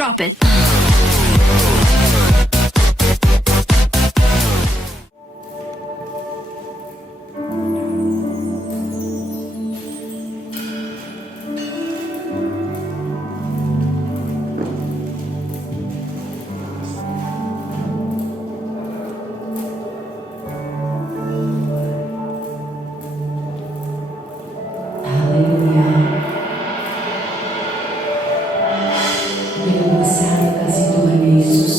Drop it. Haleluya. Dengan besar kasih Tuhan Yesus,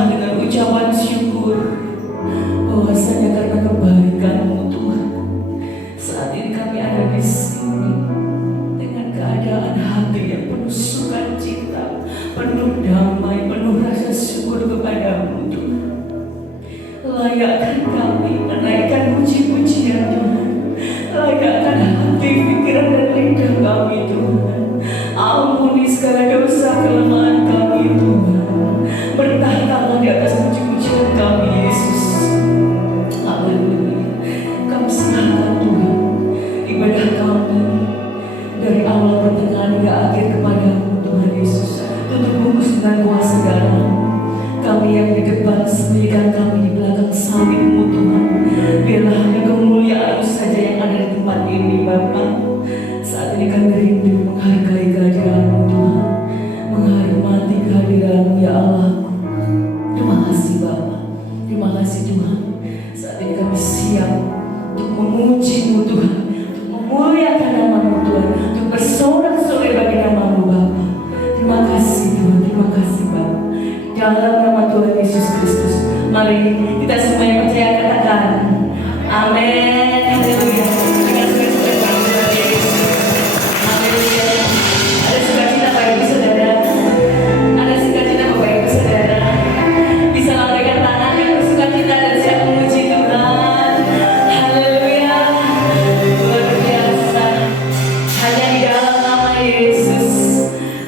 menyembah dengan ucapan syukur, bahwasanya karena kebaikan-Mu Tuhan, saat ini kami ada di sini dengan keadaan hati yang penuh sukacita, penuh damai, penuh rasa syukur kepada-Mu Tuhan. Layakkan kami menaikkan puji-pujian Tuhan. Layakkan hati, pikiran dan lidah kami Tuhan. Ampuni segala dosa kelemahan kami Tuhan. Bertahtalah di atas puji-pujian kami Yesus. Haleluya. Kami serahkan Tuhan ibadah kami dari awal pertengahan hingga akhir kepada-Mu Tuhan Yesus. Tutup bungkus dengan kuasa darah. Kami yang di depan, sembunyikan kami di belakang salib-Mu Tuhan. Biarlah hanya kemuliaan-Mu saja yang ada di tempat ini Bapa. Saat ini kami rindu menghargai kehadiran-Mu Tuhan, menghormati kehadiran-Mu ya Allah. Terima kasih Bapa, terima kasih Tuhan. Saat ini kami siap untuk memuji-Mu Tuhan, untuk memuliakan nama-Mu Tuhan, untuk bersorak-sorai bagi nama-Mu Bapa. Terima kasih Tuhan, terima kasih Bapa. Dalam nama Tuhan Yesus Kristus, mari kita semua yang percaya katakan amin. Haleluya. Haleluya. Ada sukacita Bapak Ibu Saudara. Ada sukacita Bapak Ibu Saudara. Bisa lambaikan tangan yang bersukacita dan siap memuji Tuhan. Haleluya. Luar biasa. Hanya di dalam nama Yesus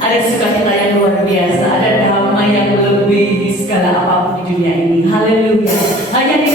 ada sukacita yang luar biasa. Ada damai yang melebihi segala apapun di dunia ini. Haleluya. Hanya di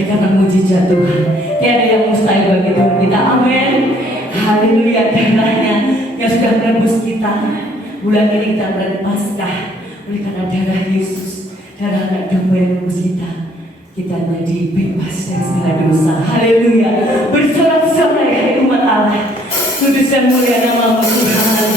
oleh karena mujizat Tuhan. Tiada yang mustahil bagi Tuhan kita. Amin. Haleluya. Darahnya yang sudah menebus kita. Bulan ini kita berada Paskah. Oleh karena darah Yesus, darah anak domba yang menebus kita, kita menjadi bebas dari segala dosa. Haleluya. Bersorak-sorai hai umat Allah. Kudus dan mulia nama-Mu Tuhan.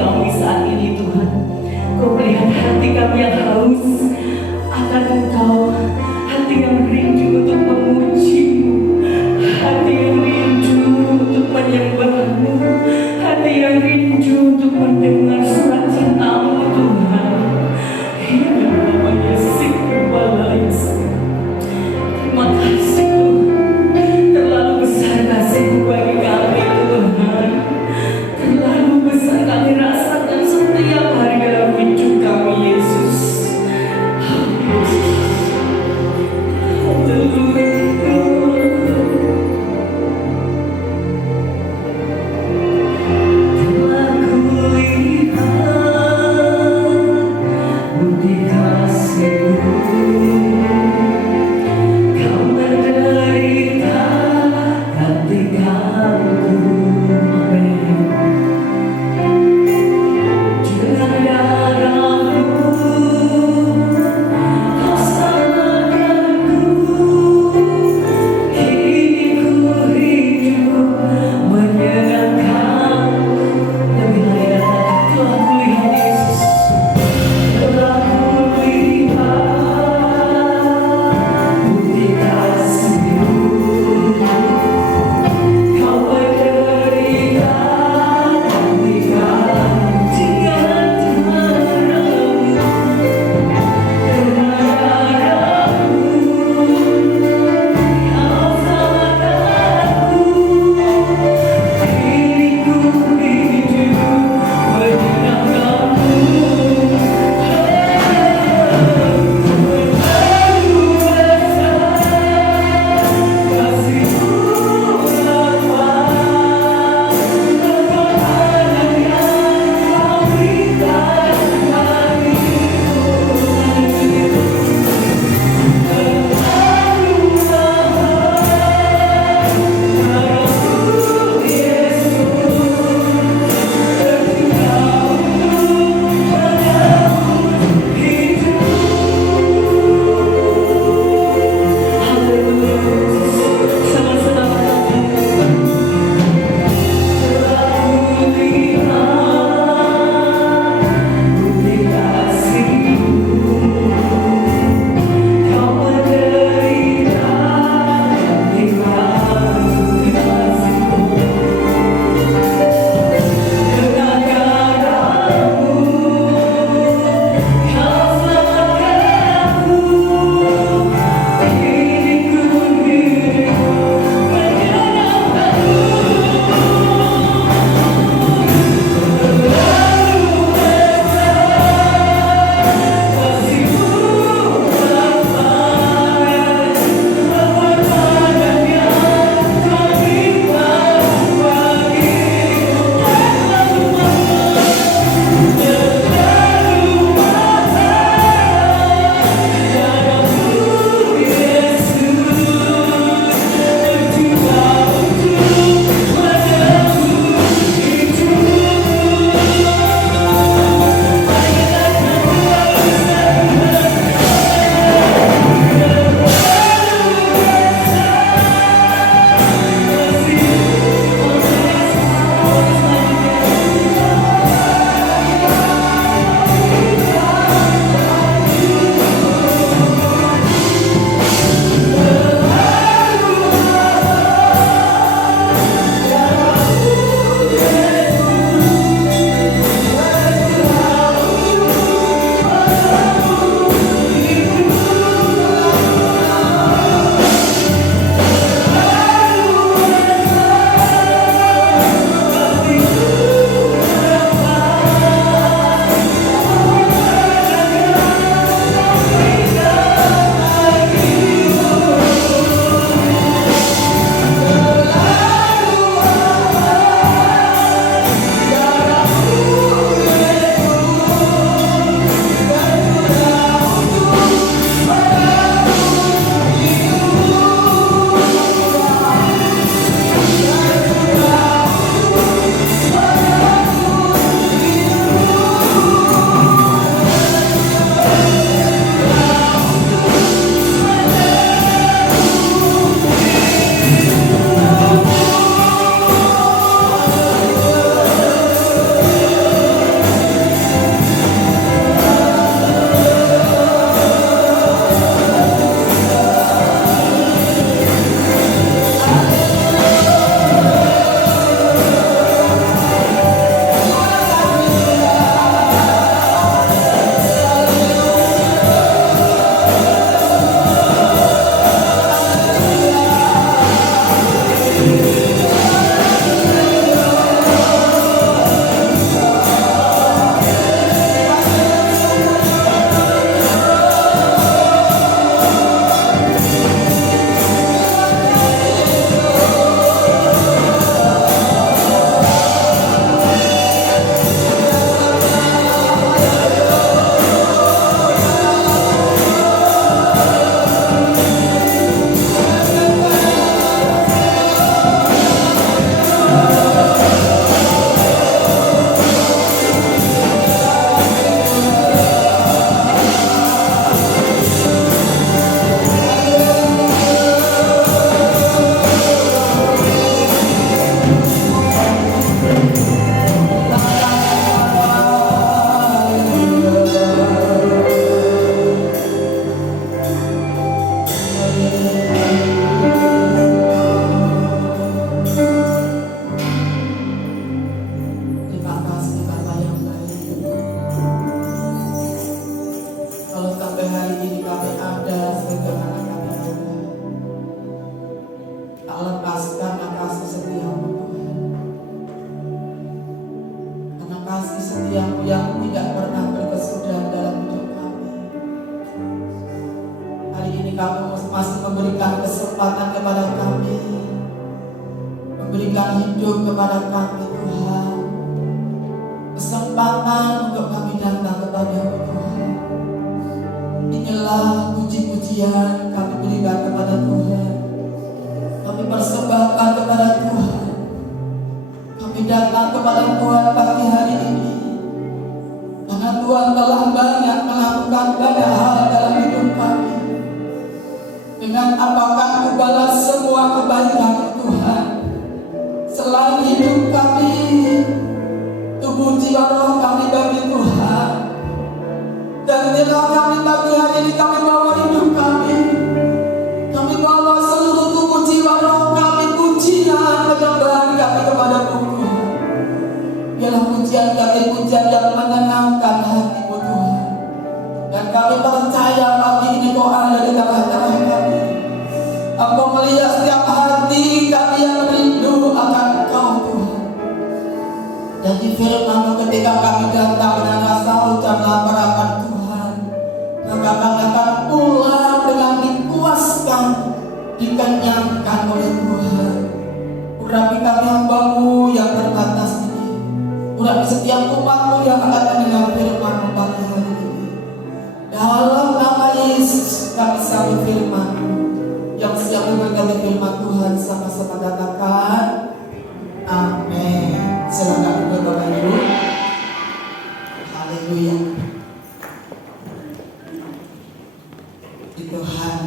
kami saat ini Tuhan. Kau melihat hati kami yang haus akan Engkau, hati yang rindu untuk memuji-Mu, hati yang rindu untuk menyembah-Mu, hati yang rindu untuk mendengar surat cinta-Mu Tuhan. Ini namanya Sikrubalayas. Terima kasih Tuhan, terlalu besar kasih-Mu bagi kami Tuhan. Terlalu besar kami rasakan setiap hari dalam hidup kami Yesus. kasih setiamu yang tidak pernah berkesudahan dalam hidup kami. Hari ini kami masih memberikan kesempatan kepada kami, memberikan hidup kepada kami Tuhan, kesempatan untuk kami datang kepada-Mu Tuhan. Inilah puji-pujian kami berikan kepada Tuhan, kami persembahkan kepada Tuhan. Kami datang kepada Tuhan pagi hari ini karena Tuhan telah banyak melakukan banyak hal dalam hidup kami. Dengan apakah Ku balas semua kebaikan Tuhan selain hidup kami, tubuh jiwa roh kami bagi Tuhan. Dan inilah kami pagi hari ini, kami bawa hidup kami, kami bawa seluruh tubuh jiwa roh kami, pujian penyembahan kami kepada-Mu Tuhan. Biarlah pujian kami pujian yang menyenangkan hati-Mu Tuhan. Dan kami percaya pagi ini Kau ada di tengah-tengah kami. Engkau melihat setiap hati kami yang rindu akan Kau Tuhan. Dan di firman-Mu ketika kami datang dengan rasa hujan lapar akan Tuhan, maka kami akan pulang dengan dipuaskan, dikenyangkan oleh Tuhan. Urapi kami hamba-Mu yang terbatas ini, urapi setiap umat-Mu yang akan mendengar firman-Mu pagi hari ini. Dalam nama Yesus kami sambut firman-Mu yang siap memberkati firman Tuhan, sama-sama katakan amin. Silakan duduk Bapak Ibu. Haleluya. Di Tuhan.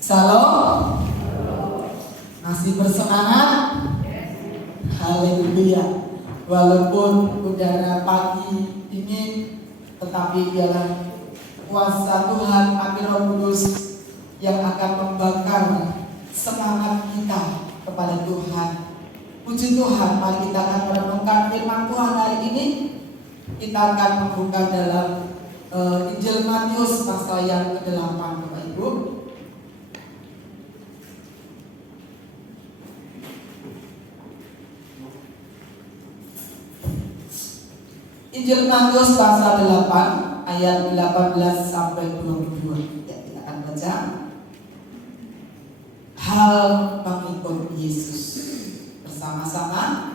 Salam. Masih bersemangat? Haleluya. Walaupun udara pagi dingin, tetapi ialah kuasa Tuhan api Roh Kudus yang akan membakar semangat kita kepada Tuhan. Puji Tuhan, mari kita akan merenungkan firman Tuhan hari ini. Kita akan membuka dalam Injil Matius pasal yang ke-8, Bapak Ibu. Injil Matius pasal 8 ayat 18 sampai 22. Ya, kita akan baca. Hal pengikut Yesus. Bersama-sama,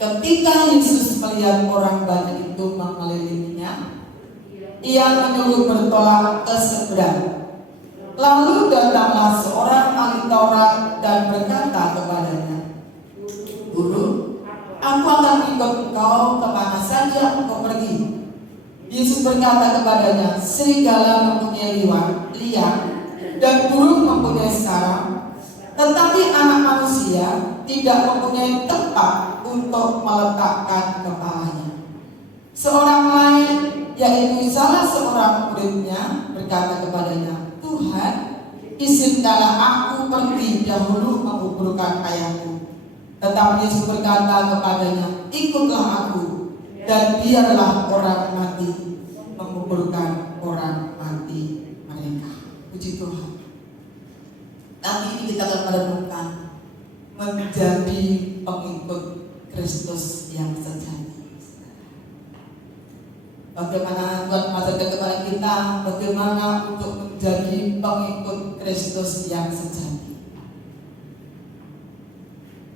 ketika Yesus melihat orang banyak itu mengelilinginya, Ia menyuruh bertolak ke seberang. Lalu datanglah seorang ahli Taurat dan berkata kepadanya, Guru, aku akan ikut engkau kemana saja engkau pergi. Yesus berkata kepadanya, serigala mempunyai liang dan burung mempunyai sarang, tetapi anak manusia tidak mempunyai tempat untuk meletakkan kepalanya. Seorang lain, yaitu salah seorang muridnya, berkata kepadanya, Tuhan, izinkanlah aku pergi dahulu menguburkan ayahku. Tetapi Yesus berkata kepadanya, ikutlah aku, dan biarlah orang mati menguburkan orang mati mereka. Puji Tuhan. Nanti ini kita akan merenungkan menjadi pengikut Kristus yang sejati. Bagaimana Tuhan mengajarkan kepada kita bagaimana untuk menjadi pengikut Kristus yang sejati.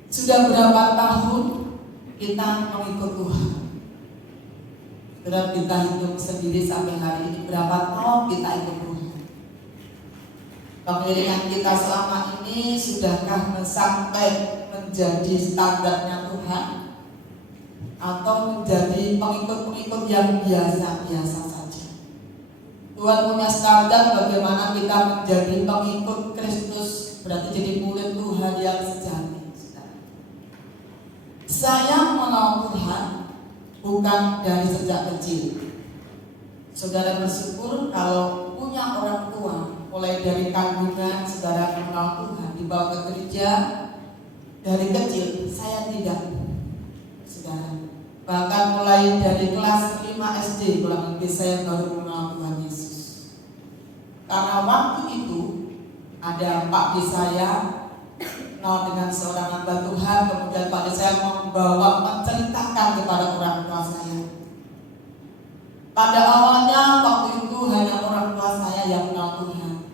Sudah berapa tahun kita mengikut Tuhan? Sudah kita hidup sendiri sampai hari ini, berapa tahun kita ikut Tuhan? Pengiringan kita selama ini sudahkah sampai menjadi standarnya Tuhan? Atau menjadi pengikut-pengikut yang biasa-biasa saja? Tuhan punya standar bagaimana kita menjadi pengikut Kristus, berarti jadi murid Tuhan yang sejati. Saya mengenal Tuhan bukan dari sejak kecil. Saudara bersyukur kalau punya orang tua, mulai dari kandungan saudara mengenal Tuhan, dibawa ke gereja dari kecil. Saya tidak, saudara. Bahkan mulai dari kelas 5 SD kurang lebih saya baru mengenal Tuhan Yesus. Karena waktu itu ada Pak di saya kenal dengan seorang hamba Tuhan, kemudian Pak saya membawa menceritakan kepada orang Pada awalnya waktu itu hanya orang tua saya yang kenal Tuhan.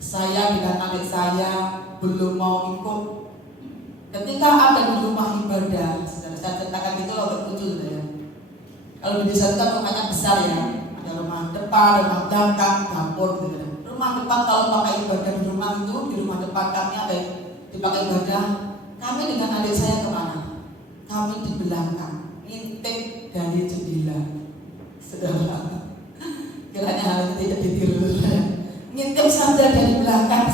Saya dengan adik saya belum mau ikut. Ketika ada di rumah ibadah, saudara, saya ceritakan itu loh lucu ya. Kalau di desa itu kan rumahnya besar ya, ada rumah depan, rumah belakang, dapur gitu ya. Rumah depan kalau pakai ibadah di rumah itu, di rumah depan kami ada dipakai ibadah. Kami dengan adik saya kemana? Kami di belakang, ngintip dari jendela. Saudara, kiranya hal itu tidak ditiru. Ngintip saja dari belakang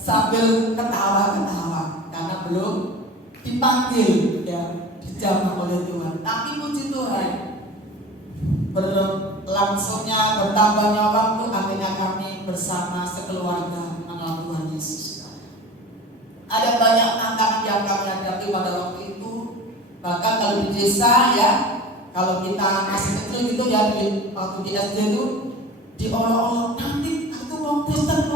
sambil ketawa-ketawa karena belum dipanggil ya, dijamah oleh Tuhan. Tapi puji Tuhan, berlangsungnya bertambahnya waktu, akhirnya kami bersama sekeluarga mengenal Tuhan Yesus. Ada banyak tantangan yang kami hadapi pada waktu itu. Bahkan kalau di desa ya, kalau kita masih kecil gitu ya, waktu di SD itu diolok-olok, nanti aku mau Kristen,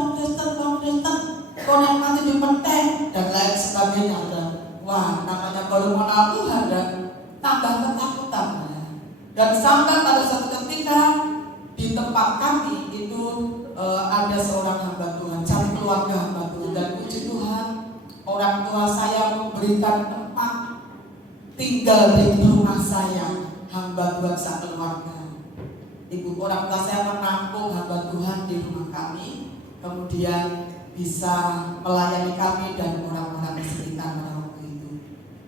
konek nanti dipenting dan lain sebagainya. Wah, namanya baru mengenal Tuhan dan tambah ketakutan. Dan sampai pada suatu ketika di tempat kami itu ada seorang hamba Tuhan, cari keluarga hamba Tuhan, dan puji Tuhan orang tua saya memberikan tempat tinggal di rumah saya, hamba Tuhan sekeluarga. Ibu orang tua saya menampung hamba Tuhan di rumah kami, kemudian bisa melayani kami dan orang-orang di sekitar pada waktu itu.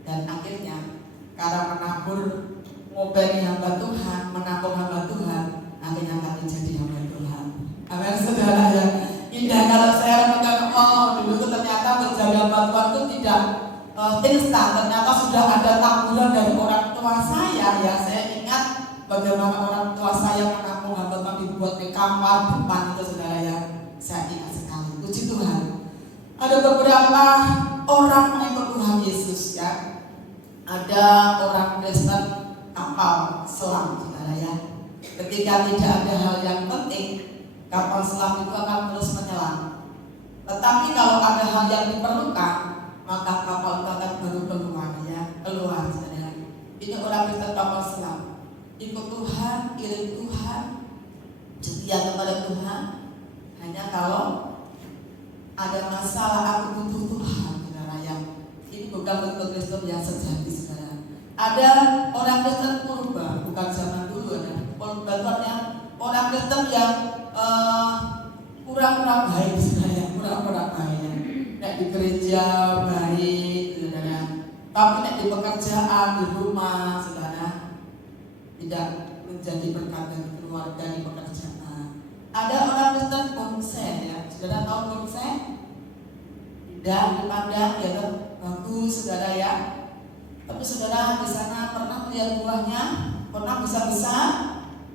Dan akhirnya karena menabur ngopeni hamba Tuhan, menampung hamba Tuhan, akhirnya kami jadi hamba Tuhan. Amin, saudara ya. Indah kalau saya renungkan, oh dulu itu ternyata menjadi hamba Tuhan itu tidak instan. Ternyata sudah ada taburan dari orang tua saya ya. Saya ingat bagaimana orang tua saya menampung hamba Tuhan, dibuat di kamar depan itu, saudara ya. Saya ingat sekali. Puji Tuhan. Ada beberapa orang mengikut Tuhan Yesus ya. Ada orang Kristen kapal selam, saudara ya. Ketika tidak ada hal yang penting, kapal selam itu akan terus menyelam. Tetapi kalau ada hal yang diperlukan, maka kapal itu akan baru keluar ya, keluar, saudara. Ini orang Kristen kapal selam. Ikut Tuhan, iring Tuhan, setia kepada Tuhan. Hanya kalau ada masalah, aku butuh Tuhan, saudara ya. Ini bukan bentuk Kristen yang sejati, saudara. Ada orang Kristen purba, bukan zaman dulu ada. Purba itu artinya orang Kristen yang pura-pura baik, saudara, pura-pura baik. Nek di gereja baik, saudara. Tapi nek di pekerjaan, di rumah, saudara, tidak menjadi berkat bagi keluarga di pekerjaan. Ada orang Kristen konsen ya, saudara tahu konsen? Tidak dipandang ya, bagus, saudara ya. Tapi saudara di sana pernah melihat buahnya? Pernah bisa besar?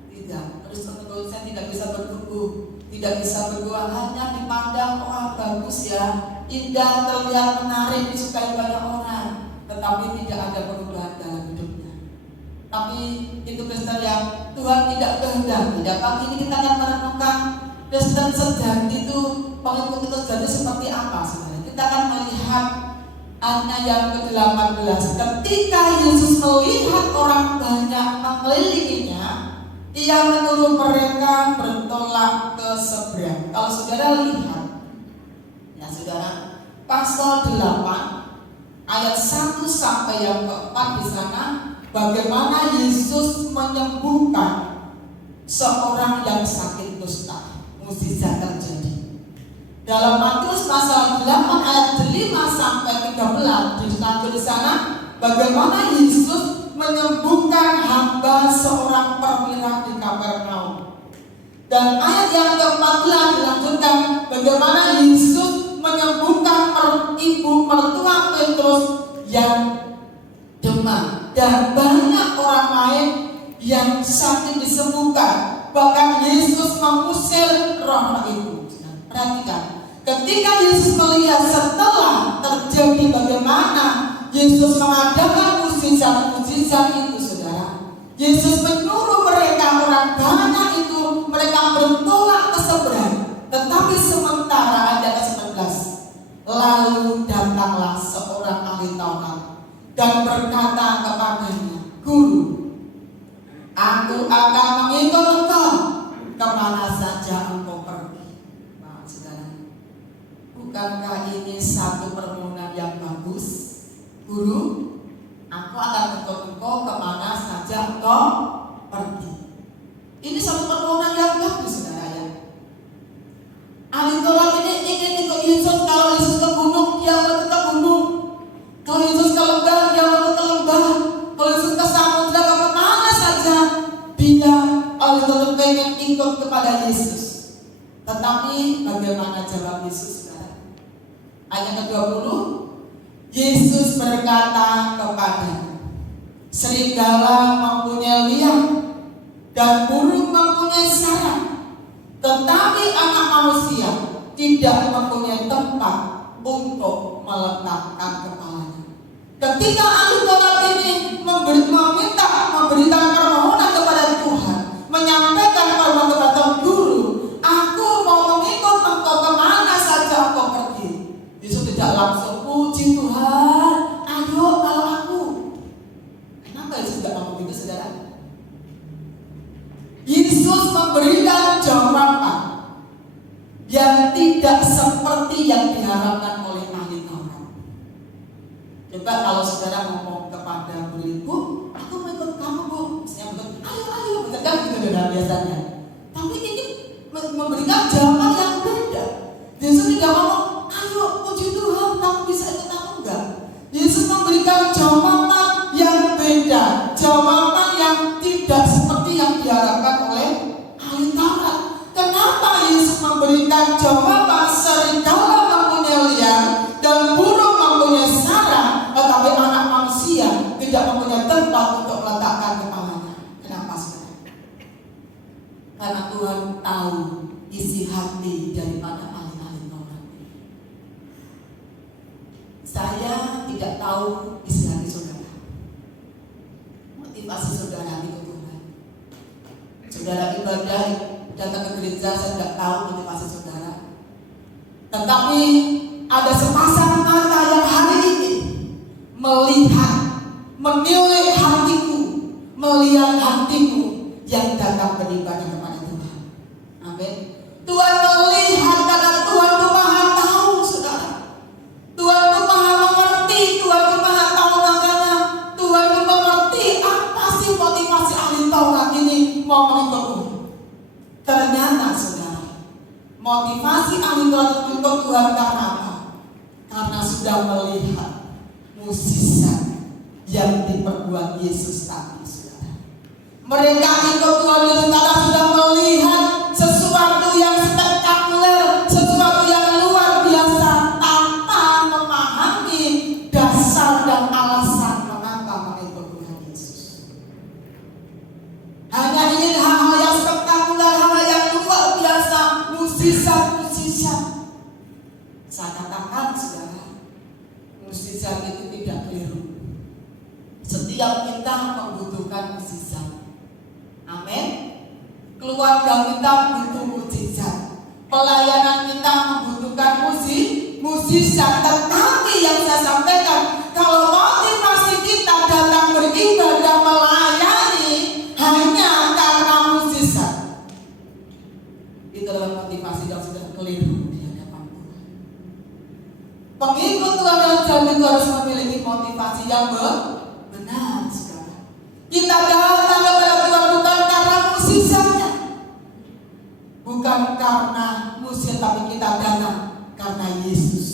Tidak. Terus konsen tidak bisa bertumbuh, tidak bisa berbuah, hanya dipandang orang bagus ya, indah, terlihat menarik, disukai banyak orang, tetapi tidak ada perubahan dalam hidupnya. Tapi itu Kristen yang Tuhan tidak kehendaki. Dan pagi ini kita akan merenungkan Kristen sejati itu, pengikut itu sejati seperti apa, saudara. Kita akan melihat ayat yang ke-18. Ketika Yesus melihat orang banyak mengelilinginya, Ia menyuruh mereka bertolak ke seberang. Kalau saudara lihat, ya saudara, pasal 8 ayat 1 sampai yang ke-4 di sana, bagaimana Yesus menyembuhkan seorang yang sakit kusta. Mukjizat terjadi. Dalam Matius pasal 8 ayat 5 sampai 13 dilanjut di sana, bagaimana Yesus menyembuhkan hamba seorang perwira di Kapernaum. Dan ayat yang ke-14 dilanjutkan, bagaimana Yesus menyembuhkan ibu mertua Petrus yang demam, dan banyak orang lain yang sakit disembuhkan. Bahkan Yesus mengusir roh itu. Perhatikan, ketika Yesus melihat setelah terjadi bagaimana Yesus mengadakan mukjizat itu, saudara, Yesus menyuruh mereka, orang banyak itu, mereka bertolak ke seberang. Tetapi sementara ayat ke-11, lalu datanglah seorang ahli Taurat dan berkata kepadanya, Guru, aku akan mengikut engkau pergi. Ini satu permohonan yang bagus, saudara ya. Ahli Taurat ini ingin ikut Yesus. Kalau Yesus ke gunung, dia mau ke gunung. Kalau Yesus ke lembah, dia mau ke lembah. Kalau Yesus ke samudra, ke mana saja, dia ahli Taurat pengen ikut kepada Yesus. Tetapi bagaimana jawab Yesus, saudara? Ayat ke-20, Yesus berkata kepadanya, serigala mempunyai liang dan burung mempunyai sarang, tetapi anak manusia tidak mempunyai tempat untuk meletakkan kepalanya. Ketika ahli Taurat ini memberikan permohonan kepada Tuhan, menyampaikan permohonan kepada Guru, aku mau mengikut engkau kemana saja engkau pergi. Yesus tidak langsung puji Tuhan, ayo kalau aku. Kenapa Yesus tidak ngomong begitu, saudara? Yesus memberikan jawaban yang tidak seperti yang diharapkan oleh ahli Taurat. Coba kalau saudara ngomong kepada beribu, aku mau ikut kamu bu, misalnya betul, ayo, betul kan gitu saudara biasanya. Tapi ini memberikan jawaban yang beda. Yesus tidak ngomong, ayo puji Tuhan, kamu bisa ikut aku enggak. Yesus memberikan jawaban yang beda, jawaban yang tidak seperti yang diharapkan oleh ahli Taurat. Kenapa Yesus memberikan jawaban serigala mempunyai liang dan burung mempunyai sarang, tetapi anak manusia tidak mempunyai tempat untuk meletakkan kepalanya? Kenapa, saudara? Karena Tuhan tahu isi hati daripada ahli-ahli Taurat. Saya tidak tahu isi hati saudara, motivasi saudara itu Tuhan. Saudara ibadah datang ke gereja, saya tidak tahu motivasi saudara. Tetapi ada sepasang mata yang hari ini melihat, menilai hatiku, melihat hatimu yang datang beribadah kepada Tuhan. Amin. Tuhan melihat karena Tuhan itu maha tahu, saudara. Tuhan itu maha mengerti, Tuhan itu maha tahu makanya. Tuhan itu mengerti apa sih motivasi ahli Taurat ini mau mengikut. Ternyata saudara, motivasi ahli Taurat untuk Tuhan karena apa? Karena sudah melihat mukjizat yang diperbuat Yesus tadi, saudara. Mereka ikut Tuhan Yesus karena sudah melihat sesuatu yang spektakuler, sesuatu yang luar biasa, tanpa memahami dasar dan alasan mengapa mengikut Tuhan Yesus. Hanya ingin hal-hal yang spektakuler, hal yang luar biasa, mukjizat. Saya katakan, saudara, mukjizat itu tidak keliru. Setiap kita membutuhkan mukjizat. Amin. Keluarga kita butuh mukjizat. Pelayanan kita membutuhkan mukjizat. Tetapi yang saya sampaikan, kalau motivasi kita datang beribadah melayani hanya karena mukjizat, itu adalah motivasi yang sudah keliru di hadapan Tuhan. Pengikut Tuhan yang jauh itu harus memiliki motivasi yang benar, saudara. Kita datang kepada Tuhan bukan karena mukjizatnya, bukan karena mukjizat, tapi kita datang karena Yesus.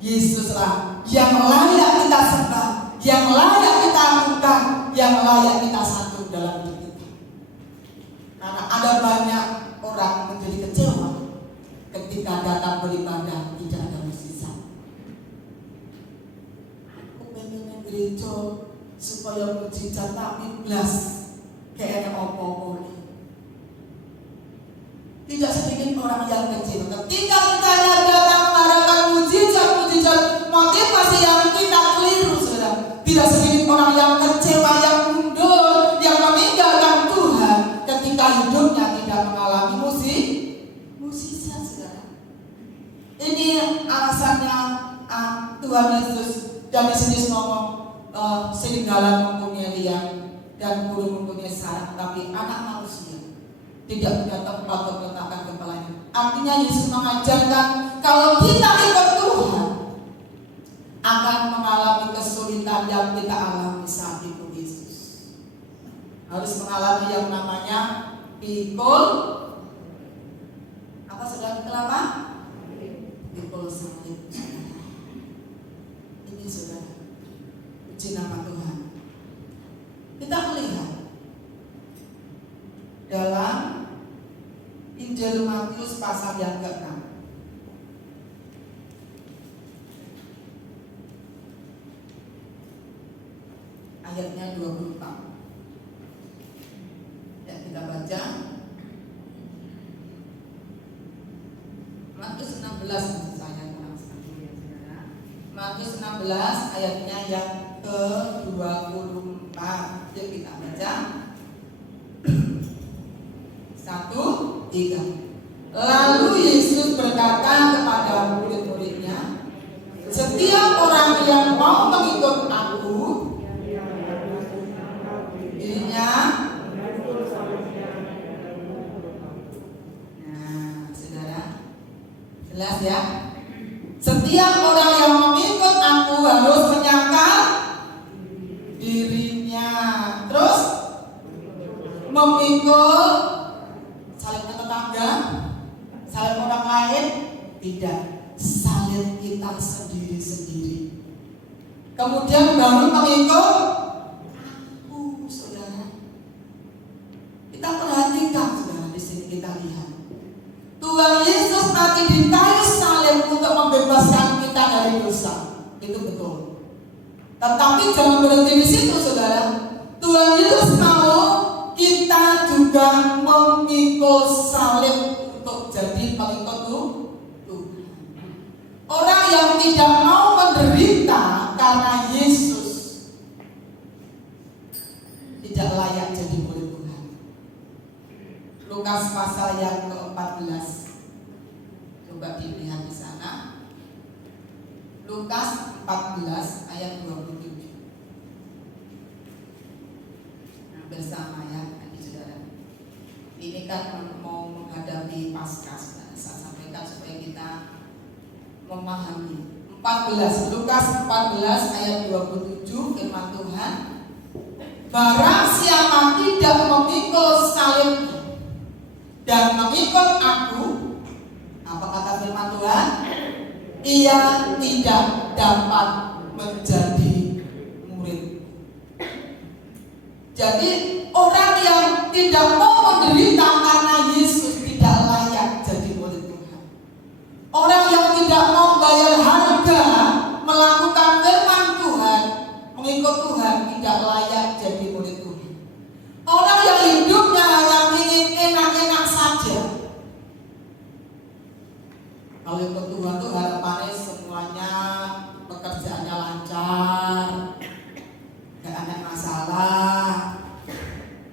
Yesuslah yang layak kita sembah, yang layak kita agungkan, yang layak kita satu dalam hidup kita. Karena ada banyak orang menjadi kecewa ketika datang beribadah tidak ada mukjizat. Aku pengen gereja supaya mukjizat, tapi belas kayaknya opo-opo nih. Tidak sedikit orang yang kecil ketika kita datang mengharapkan mukjizat, motivasi yang kita keliru, saudara. Tidak sedikit orang yang kecewa, yang mundur, yang meninggalkan Tuhan ketika hidupnya tidak mengalami mukjizat, saudara. Ini alasannya Tuhan Yesus, dan di sini ngomong serigala mempunyai liang dan burung mempunyai sarang, tapi anak manusia tidak punya tempat untuk meletakkan kepalanya. Artinya Yesus mengajarkan kalau kita ikut Tuhan akan mengalami kesulitan yang kita alami saat ikut Yesus. harus mengalami yang namanya pikul apa saudara, pikul apa? Pikul salib. Ini saudara, puji nama Tuhan. Kita melihat dalam Injil Matius pasal yang ke-6 ayatnya 24. Ya, kita baca Matius 16 maksud saya, Matius 16 ayatnya yang ke-24. Yuk kita baca. 1, 3. Lalu Yesus berkata kepada murid-muridnya, setiap orang yang mau mengikut aku, dirinya. Nah, saudara, jelas ya. Setiap orang yang mengikut aku harus menyangkal dirinya, terus memikul salib tetangga, salib orang lain, tidak, salib kita sendiri-sendiri. Kemudian baru mengikut aku, saudara. Kita perhatikan, saudara, di sini kita lihat Tuhan Yesus mati di kayu salib untuk membebaskan kita dari dosa. Itu betul. Tetapi jangan berhenti di situ, saudara. Tuhan Yesus mau kita juga memikul salib untuk jadi pengikut Tuhan. Orang yang tidak mau menderita karena Yesus tidak layak jadi murid Tuhan. Lukas pasal yang ke-14. Coba dilihat di sana. Lukas 14 ayat 27. Nah, bersama ya, tadi saudara. Ini kan mau menghadapi Paskah, saudara. Saya sampaikan supaya kita memahami. 14, Lukas 14 ayat 27, firman Tuhan. Barang siapa tidak memikul salibnya dan mengikut aku, apa kata firman Tuhan? Ia tidak dapat menjadi murid. Jadi orang yang tidak mau menderita karena Yesus tidak layak jadi murid Tuhan. Orang yang tidak mau bayar harga melakukan firman Tuhan, mengikut Tuhan, tidak layak jadi murid Tuhan. Orang yang hidupnya hanya ingin enak-enak saja. Kalau ikut Tuhan tuh harapannya semuanya pekerjaannya lancar, gak ada masalah,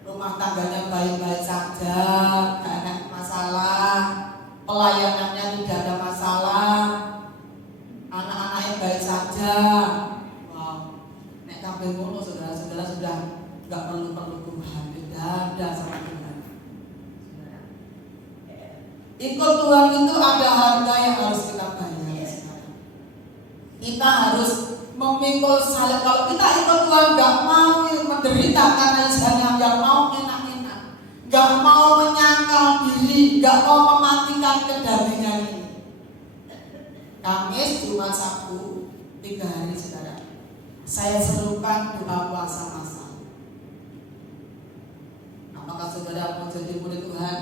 rumah tangganya baik-baik saja, gak ada masalah, pelayanannya tidak ada masalah, anak-anaknya baik saja. Wow, nek kabeh ngono saudara-saudara sudah gak perlu Tuhan, tidak ada sama Tuhan. Ikut Tuhan itu ada harga yang harus kita bayar. Kita harus memikul salib. Kalau kita ikut Tuhan gak mau menderita karena hanya yang mau enak-enak, gak mau menyangkal diri, gak mau mematikan kedagingan ini. Kamis, Jumat, Sabtu, 3 hari saudara, saya serukan doa puasa masal. Apakah saudara mau jadi murid Tuhan?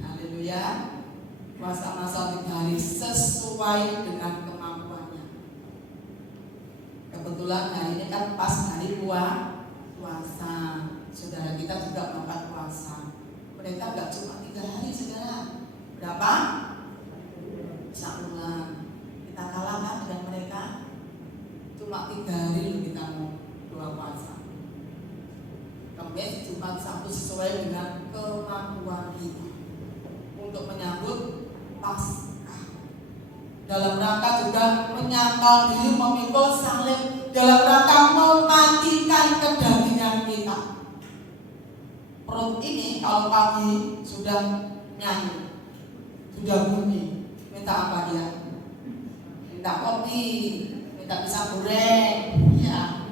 Haleluya. Puasa masal 3 hari sesuai dengan kemampuannya. Kebetulan hari ini kan pas hari puasa. Saudara kita juga melakukan puasa. Mereka gak cuma 3 hari saudara. Berapa? Sebulan. Kita kalah kan dengan mereka. Cuma 3 hari loh kita mau doa puasa. Kamis, Jumat, Sabtu sesuai dengan kemampuan kita untuk menyambut Paskah. Dalam rangka juga menyangkal diri, memikul salib, dalam rangka mematikan kedagingan kita. Perut ini kalau pagi sudah nyanyi, sudah bunyi, minta apa dia? Minta kopi, minta pisang goreng, ya,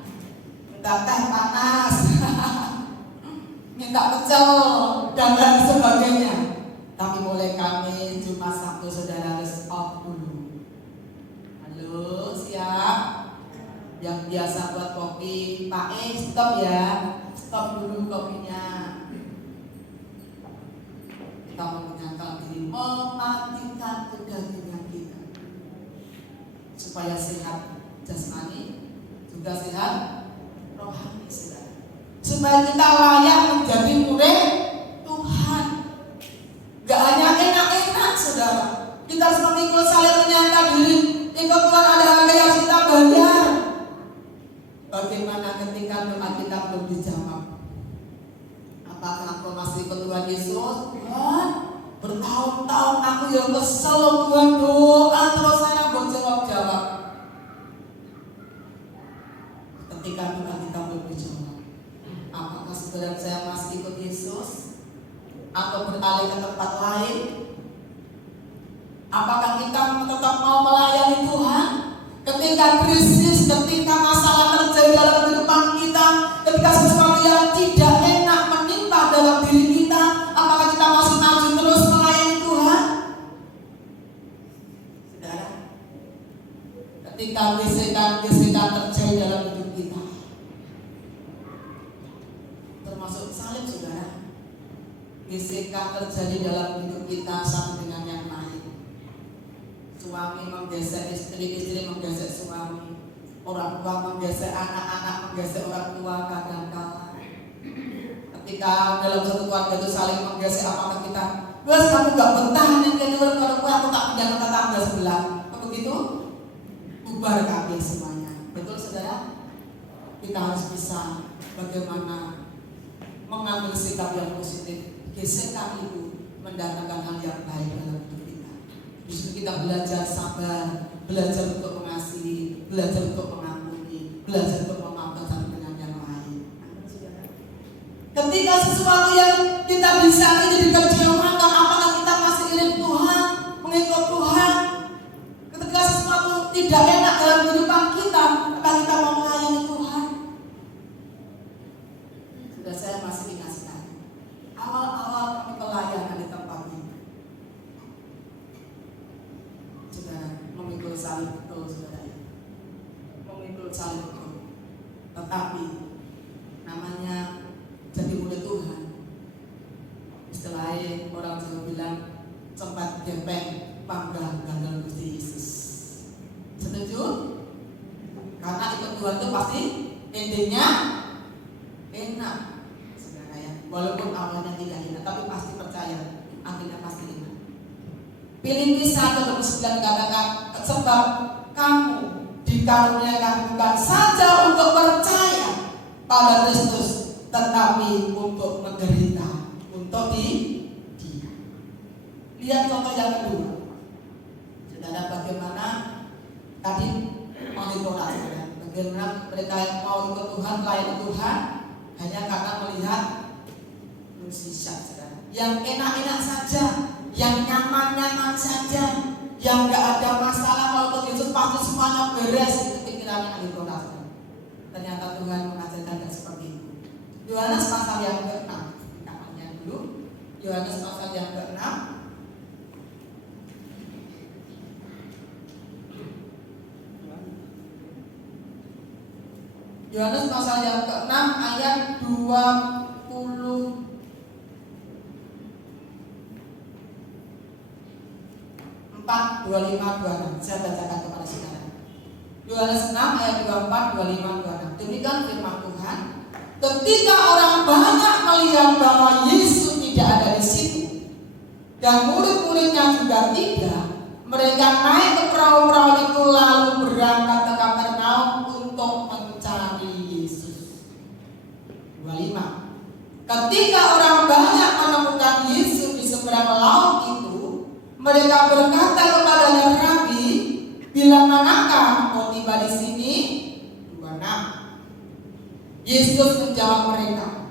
minta minta teh panas, minta pecel dan lain sebagainya. Tapi mulai Kamis, Jumat, Sabtu saudara harus off dulu. Halo, siap? Yang biasa buat kopi, Pak stop ya, stop dulu kopinya. Kita mengingatkan diri, mematikan kedagingan kita supaya sehat jasmani juga sehat rohani, saudara. Supaya kita layak menjadi murid Tuhan. Gak hanya enak-enak, saudara. Kita harus memikul salib, menyangka diri. Ikut Tuhan ada harga yang harus kita bayar. Bagaimana ketika doa kita belum dijawab? Apakah aku masih ikut Tuhan Yesus? Tuhan, bertahun-tahun aku yang kesel Tuhan, doa terus saya mau jawab. Ketika doa kita belum dijawab, apakah saudara saya masih ikut Yesus atau beralih ke tempat lain? Apakah kita tetap mau melayani Tuhan? Ketika krisis, ketika masalah terjadi dalam kehidupan kita, ketika sesuatu yang tidak enak menimpa dalam diri kita, apakah kita masih maju terus melayani Tuhan? Saudara, ketika gesekan-gesekan terjadi dalam hidup kita, termasuk salib, saudara, gesekan terjadi dalam hidup kita satu dengan yang lain. Suami menggesek istri, istri menggesek suami, orang tua menggesek anak-anak, menggesek orang tua kadang-kala. Ketika dalam satu keluarga itu saling menggesek, apakah kita, "Bos, kamu gak betah nih jadi orang tua, aku tak pindah ke tetangga sebelah." Begitu, bubar kabeh semuanya. Betul, saudara? Kita harus bisa bagaimana mengambil sikap yang positif. Gesekan itu mendatangkan hal yang baik dalam hidup kita. Justru kita belajar sabar, belajar untuk mengasihi, belajar untuk mengampuni, belajar untuk memaafkan satu dengan yang lain. Ketika sesuatu yang kita bisa jadi kecewakan, apakah kita masih irit Tuhan, mengikut Tuhan? Ketika sesuatu tidak enak dalam kehidupan kita, apakah kita mau melayani Tuhan? Sudah, saya masih ingatkan awal-awal kami pelayanan di tempat ini, saudara, memikul salib betul, saudara, memikul salib betul. Tetapi namanya jadi murid Tuhan, istilahnya orang Jawa bilang sempat gepeng panggang dalam Gusti Yesus. Setuju? Karena ikut Tuhan itu pasti intinya enak, saudara ya. Walaupun awalnya tidak enak, tapi pasti percaya akhirnya pasti enak. Filipi 1:9 katakan, sebab kamu dikaruniakan bukan saja untuk percaya pada Kristus, tetapi untuk menderita untuk Dia. Lihat contoh yang kedua, saudara, bagaimana tadi mau ditolak, saudara. Bagaimana mereka yang mau ikut Tuhan, melayani Tuhan, hanya karena melihat musisat, saudara, yang enak-enak saja, yang nyaman-nyaman saja, yang gak ada masalah. Kalau untuk Yesus pasti semuanya beres. Itu pikirannya ahli Torah, saudara. Ternyata Tuhan mengajarkan tidak seperti itu. Yohanes pasal yang ke-6, namanya dulu. Yohanes pasal yang ke-6. Yohanes pasal yang ke-6 ayat 24, 25, 26. Saya bacakan kepada saudara. Yohanes 6 ayat 24, 25, 26. Demikian firman Tuhan. Ketika orang banyak melihat bahwa Yesus tidak ada di situ dan murid-muridnya juga tidak, mereka naik ke perahu-perahu itu lalu berangkat ke Kapernaum untuk mencari Yesus. 25. Ketika orang banyak menemukan Yesus di seberang laut itu, mereka berkata kepadanya, "Rabi, bila manakah kau tiba di sini?" 26. Yesus menjawab mereka,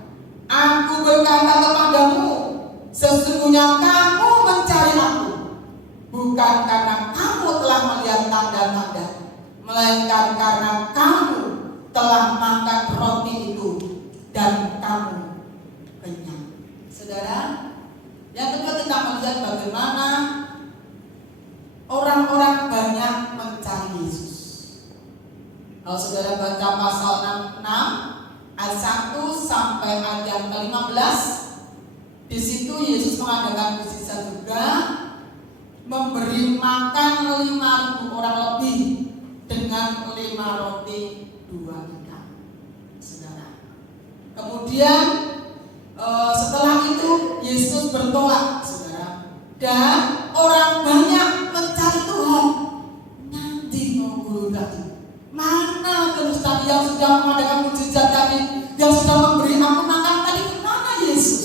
"Aku berkata kepadamu, sesungguhnya kamu mencari aku, bukan karena kamu telah melihat tanda-tanda, melainkan karena kamu telah makan roti ayat 1 sampai ayat yang ke-15. Di situ Yesus mengadakan mukjizat juga, memberi makan 5.000 orang lebih dengan 5 roti 2 ikan. Saudara. Kemudian setelah itu Yesus bertolak, saudara, dan orang banyak mencari Tuhan. Nanti mau guru tadi, mana terus tadi yang sudah mengadakan mukjizat tadi, yang sudah memberi aku makan tadi, kemana Yesus?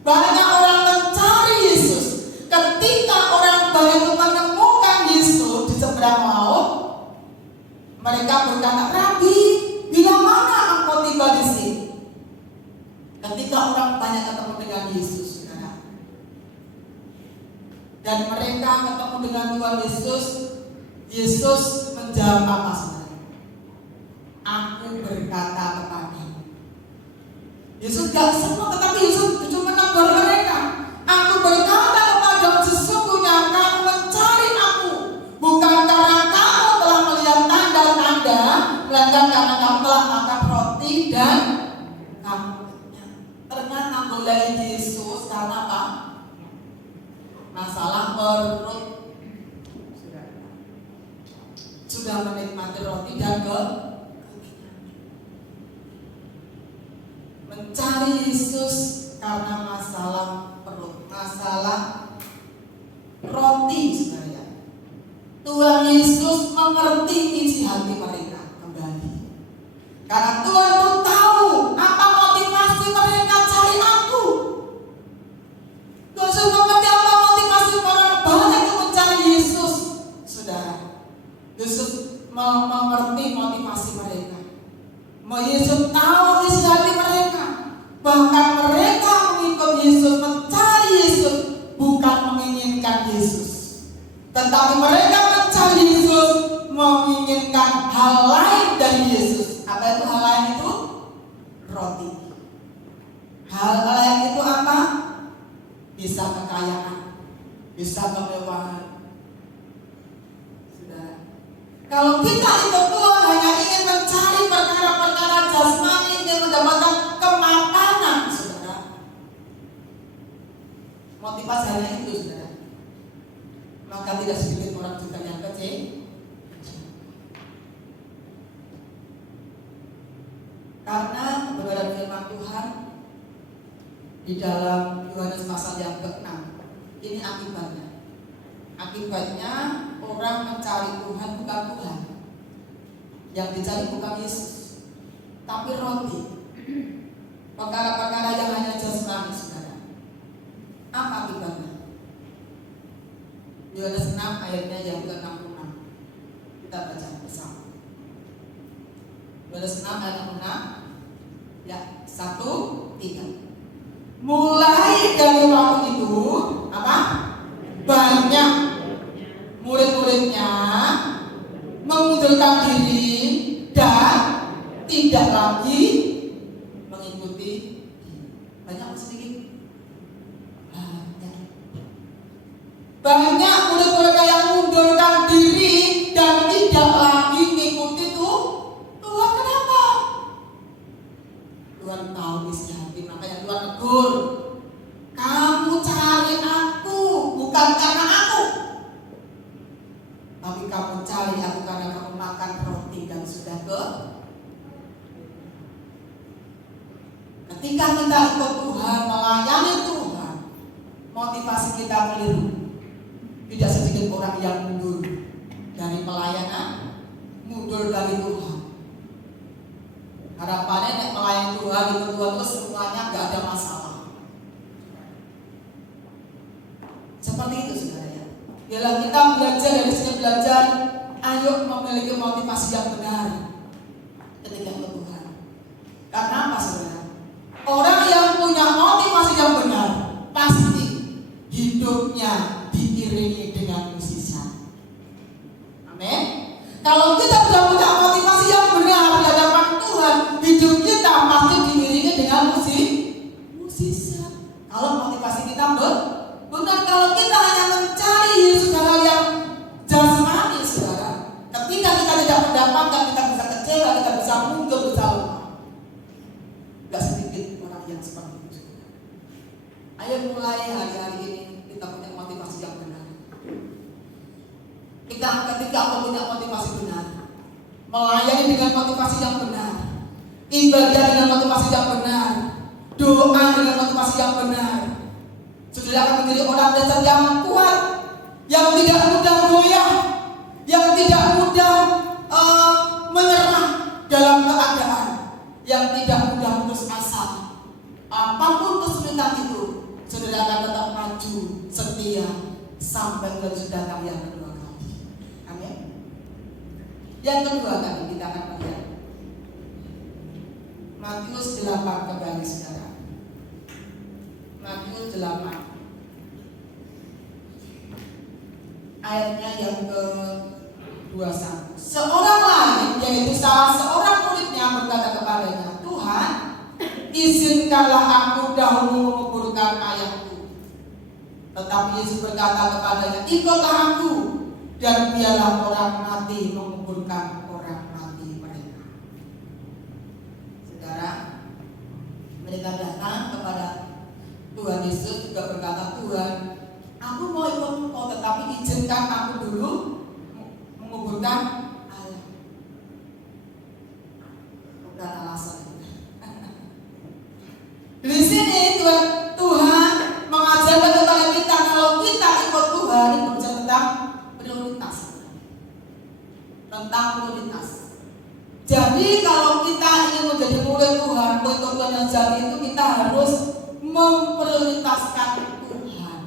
Banyak orang mencari Yesus. Ketika orang banyak itu menemukan Yesus di seberang laut, mereka berkata, Rabi, bila mana engkau tiba di sini? Ketika orang banyak ketemu dengan Yesus, saudara, dan mereka ketemu dengan Tuhan Yesus, Yesus menjawab apa, saudara? Aku berkata kepadamu. Yesus gak semua, tetapi Yesus cuma menegur mereka. Aku berkata kepadamu, sesungguhnya kamu mencari aku, bukan karena kamu telah melihat tanda-tanda, melainkan karena kamu telah makan roti dan kamu ternyata mulai Yesus karena apa? Masalah perut. Sudah menikmati roti dan mencari Yesus karena masalah perut, masalah roti, saudara. Tuhan Yesus mengerti isi hati mereka kembali. Karena Tuhan itu tahu apa motivasi mereka cari aku. Tuhan Yesus mengerti apa motivasi orang banyak itu mencari Yesus, saudara. Yesus mengerti motivasi mereka. Yesus tahu isi hati mereka. Bahkan mereka mengikut Yesus, mencari Yesus, bukan menginginkan Yesus. Tetapi mereka mencari Yesus, menginginkan hal lain dari Yesus. Apa itu hal lain itu? Roti. Hal lain itu apa? Bisa kekayaan, bisa kemewahan. Sudah. Kalau kita ikut Tuhan hanya ingin mencari perkara-perkara jasmani, ingin mendapatkan kemapanan, saudara. Motivasi hanya itu, saudara. Maka tidak sedikit orang juga yang kecil. Karena kebenaran firman Tuhan di dalam Yohanes pasal yang ke-6, ini akibatnya. Akibatnya orang mencari Tuhan bukan Tuhan. Yang dicari bukan Yesus, tapi roti. Perkara-perkara yang hanya jasmani, saudara. Apa akibatnya? Yohanes 6 ayatnya yang ke-66. Kita baca bersama. Yohanes 6 ayat 66. Ya, 1, 3. Mulai dari waktu itu, apa? Banyak murid-muridnya mengundurkan diri dan tidak lagi mengikuti. Banyak atau sedikit? Banyak murid-muridnya yang mengundurkan diri dan tidak lagi mengikuti Tuhan. Kenapa? Tuhan tahu isi hati, makanya Tuhan tegur. Kamu cari aku bukan karena aku, tapi kamu cari aku karena kamu makan roti dan sudah Ketika kita ikut Tuhan, melayani Tuhan, motivasi kita keliru. Tidak sedikit orang yang mundur dari pelayanan, mundur dari Tuhan. Harapannya nek melayani Tuhan, ikut Tuhan itu semuanya gak ada masalah. Seperti itu, saudara ya. Bila kita belajar dari sini belajar, ayo memiliki motivasi yang benar ketika ikut Tuhan. Karena apa, saudara? Orang yang punya motivasi yang benar pasti hidupnya diiringi dengan mukjizat. Amin. Kalau kita sudah punya motivasi yang benar di hadapan Tuhan, hidup kita pasti diiringi dengan mukjizat. Kalau motivasi kita benar, kalau kita hanya mencari Yesus hal yang jasmani, saudara, ketika kita tidak mendapatkan, kita bisa mulai hari-hari ini kita punya motivasi yang benar. Ketika aku punya motivasi benar, melayani dengan motivasi yang benar, ibadah dengan motivasi yang benar, doa dengan motivasi yang benar, saudara akan menjadi orang Kristen yang kuat, yang tidak mudah goyah, yang tidak mudah menyerah dalam keadaan, yang tidak mudah putus asa. Apapun kesulitan itu, saudara akan tetap maju, setia sampai Yesus datang yang kedua kali. Amin. Yang kedua kali kita akan melihat Matius 8 kembali saudara. Matius 8 ayatnya yang ke-21. Seorang lain, yaitu salah seorang muridnya, berkata kepadanya, Tuhan, izinkanlah aku dahulu menguburkan ayahku. Tetapi Yesus berkata kepadanya, ikutlah aku, dan biarlah orang mati menguburkan orang mati mereka. Saudara, mereka datang kepada Tuhan Yesus juga berkata, Tuhan, aku mau ikut engkau, tetapi izinkan aku dulu menguburkan ayah. Bukan alasan. Di sini Tuhan mengajarkan kepada kita kalau kita ikut Tuhan itu bicara tentang prioritas. Tentang prioritas. Jadi kalau kita ingin menjadi murid Tuhan, murid Tuhan yang jadi itu kita harus memprioritaskan Tuhan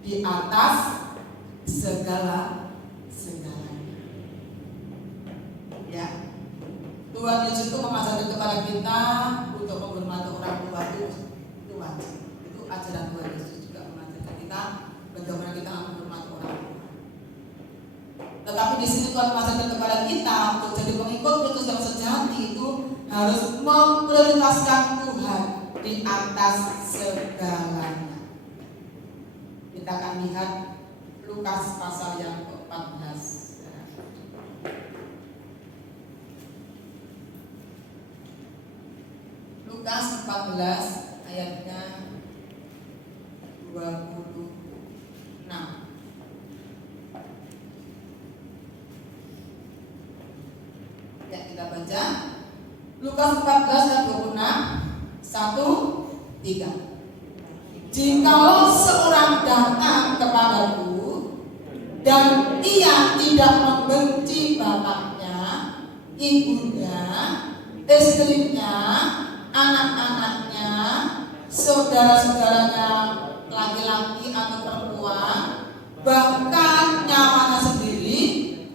di atas segalanya. Ya, Tuhan Yesus itu mengajarkan kepada kita untuk menghormati orang tua itu wajib. Itu ajaran Tuhan Yesus juga mengajarkan kita bagaimana kita menghormati orang tua. Tetapi di sini Tuhan mengajarkan kepada kita untuk jadi pengikut Kristus yang sejati itu harus memprioritaskan Tuhan di atas segalanya. Kita akan lihat Lukas pasal yang ke-14. Lukas 14 ayatnya 26. Ya, kita baca Lukas 14 ayat 26. 1, 3. Jikalau seorang datang kepadaku dan ia tidak membenci bapaknya, ibunya, istrinya, anak-anaknya, saudara-saudaranya laki-laki atau perempuan, bahkan nyawanya sendiri,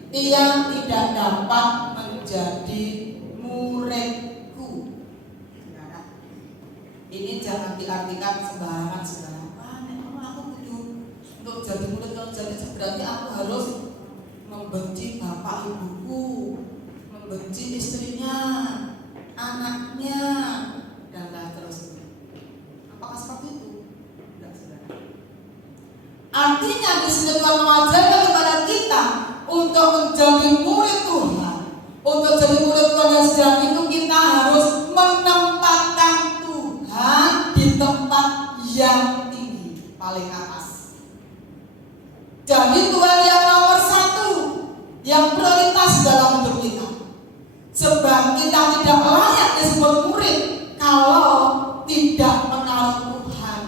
ia tidak dapat menjadi muridku. Ini jangan diartikan sembarangan saudara. Aku butuh untuk jadi murid kalau jadi berarti aku harus membenci bapak ibuku, membenci istrinya, anaknya, dan lain terusnya. Apakah seperti itu? Tidak, saudara. Artinya di sini Tuhan mengajarkan kepada kita untuk menjadi murid Tuhan, untuk jadi murid Tuhan yang sejati itu kita harus menempatkan Tuhan di tempat yang tinggi, paling atas. Jadi Tuhan yang nomor 1, yang prioritas dalam hidup kita. Sebab kita tidak layak disebut murid kalau tidak menaruh Tuhan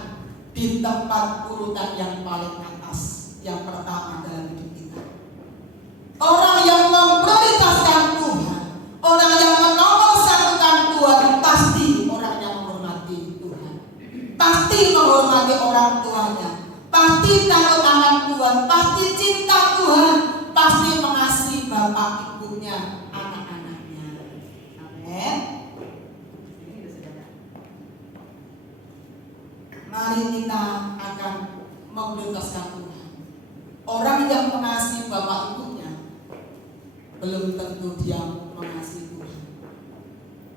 di tempat urutan yang paling atas, yang pertama dalam hidup kita. Orang yang memprioritaskan Tuhan, orang yang menomorsatukan Tuhan, pasti orang yang menghormati Tuhan, pasti menghormati orang tuanya, pasti takut akan Tuhan, pasti cinta Tuhan, pasti mengasihi bapak ibunya, mari kita akan memprioritaskan Tuhan. Orang yang mengasihi bapak ibunya belum tentu dia mengasihi Tuhan.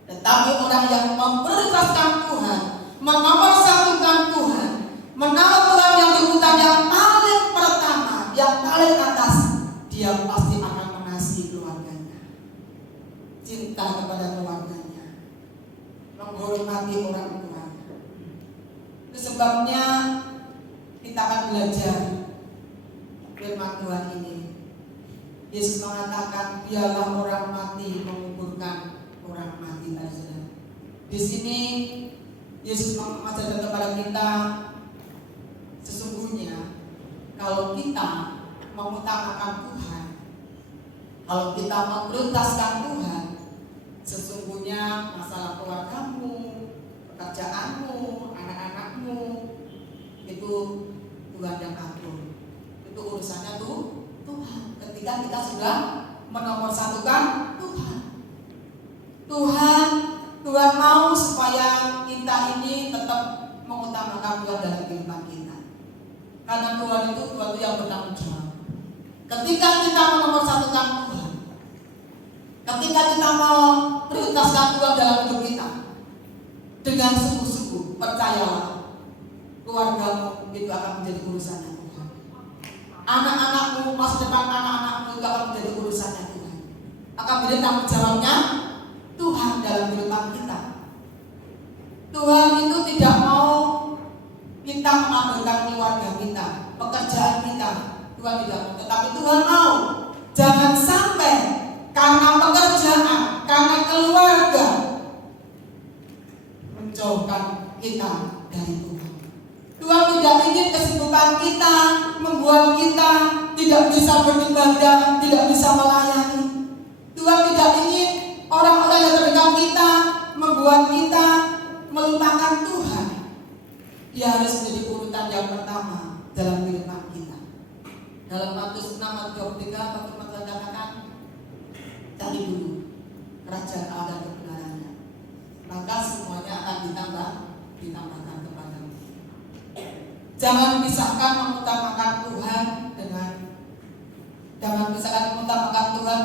Tetapi orang yang memprioritaskan Tuhan, menomorsatukan Tuhan, menaruh Tuhan yang di urutan yang paling pertama, yang paling atas, dia pasti akan mengasihi keluarganya, cinta kepada keluarganya, menghormati orang tuanya. Itu sebabnya kita akan belajar firman Tuhan ini. Yesus mengatakan, biarlah orang mati menguburkan orang mati. Di sini Yesus mengajarkan kepada kita, sesungguhnya kalau kita mengutamakan Tuhan, kalau kita memprioritaskan Tuhan, sesungguhnya masalah keluargamu, pekerjaanmu, anak-anakmu, itu Tuhan yang atur. Itu urusannya Tuhan. Ketika kita sudah menomorsatukan Tuhan, Tuhan mau supaya kita ini tetap mengutamakan Tuhan dalam kehidupan kita. Karena Tuhan itu yang bertanggung jawab. Ketika kita menomorsatukan Tuhan, ketika kita mau prioritaskan Tuhan dalam hidup kita, dengan sungguh-sungguh, percayalah, keluargamu itu akan menjadi urusannya Tuhan. Anak-anakmu, masa depan anak-anakmu itu akan menjadi urusannya Tuhan. Akan menjadi tanggung jawabnya Tuhan dalam kehidupan kita. Tuhan itu tidak mau kita mengabaikan keluarga kita, pekerjaan kita. Tuhan tidak mau, tetapi Tuhan mau. Jangan sampai karena pekerjaan, karena keluarga menjauhkan kita dari Tuhan. Tuhan tidak ingin kesibukan kita membuat kita tidak bisa beribadah, tidak bisa melayani. Tuhan tidak ingin orang-orang yang terdekat kita membuat kita melupakan Tuhan. Dia harus menjadi urutan yang pertama dalam kehidupan kita. Dalam Matius 6:23 waktu Tuhan katakan, cari dulu kerajaan Allah dan kebenarannya, maka semuanya akan ditambahkan kepadamu. Jangan pisahkan mengutamakan Tuhan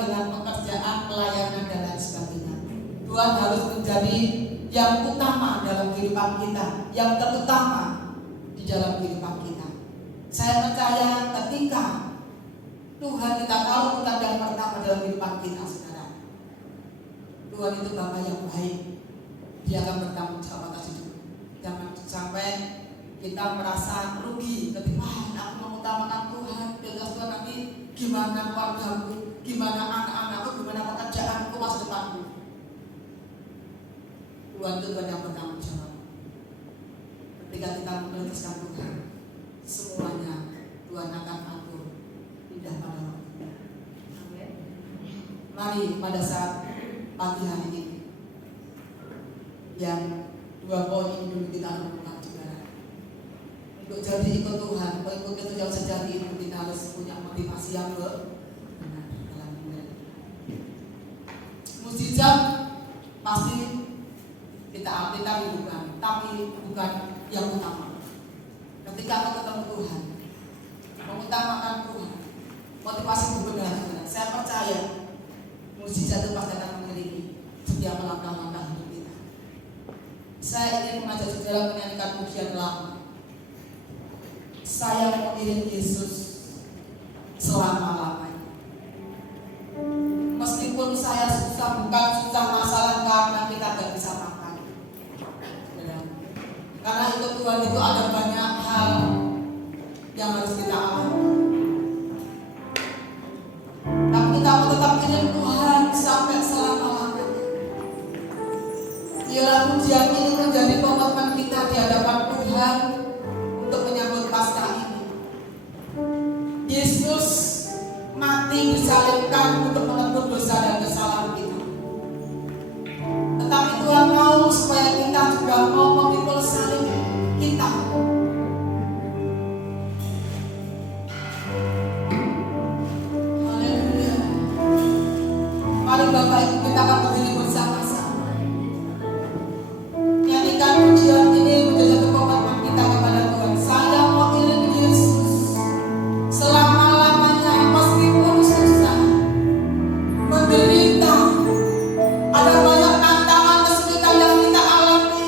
dengan pekerjaan, pelayanan dan lain sebagainya. Tuhan harus menjadi yang utama dalam kehidupan kita, yang terutama di dalam kehidupan kita. Saya percaya ketika Tuhan kita tahu kita yang pertama dalam kehidupan kita, saudara, Tuhan itu Bapa yang baik. Dia akan bertanggung jawab atas hidup. Jangan sampai kita merasa rugi ketika aku mengutamakan Tuhan, biarlah Tuhan nanti gimana keluargaku, gimana anak-anakku, gimana pekerjaanku, masa depanku. Tuhan itu Tuhan yang bertanggung jawab. Ketika kita memprioritaskan Tuhan, semuanya Tuhan akan atur indah pada waktunya. Amin. Mari pada saat pagi hari ini, yang 2 poin ini dulu kita renungkan, saudara. Untuk jadi ikut Tuhan, ikut itu yang sejati itu kita harus punya motivasi yang benar dalam hidup. Mujizat pasti kita rindukan, tapi bukan yang utama. Ketika kita ketemu Tuhan, mengutamakan Tuhan, motivasi benar, saya percaya mujizat itu pasti akan mengiringi setiap langkah-langkah hidup kita. Saya ingin mengajak saudara menyanyikan pujian lama. Saya mau iring Yesus selama-lamanya. Meskipun saya susah, bukan susah masalah karena kita gak bisa makan. Karena itu Tuhan itu ada banyak hal yang harus kita alami. Tapi kita mau tetap iring Tuhan sampai selama-lamanya. Biarlah pujian ini menjadi komitmen kita di hadapan Tuhan untuk menyambut Paskah ini. Yesus mati disalibkan untuk menebus dosa dan kesalahan kita. Tetapi Tuhan mau supaya kita juga mau memikul salib kita. Haleluya. Mari Bapak Ibu kita akan berdiri bersama-sama. Nyanyikan pujian ini menjadi komitmen kita kepada Tuhan. Saya mau iring Yesus selama-lamanya, meskipun susah, menderita, ada banyak tantangan kesulitan yang kita alami.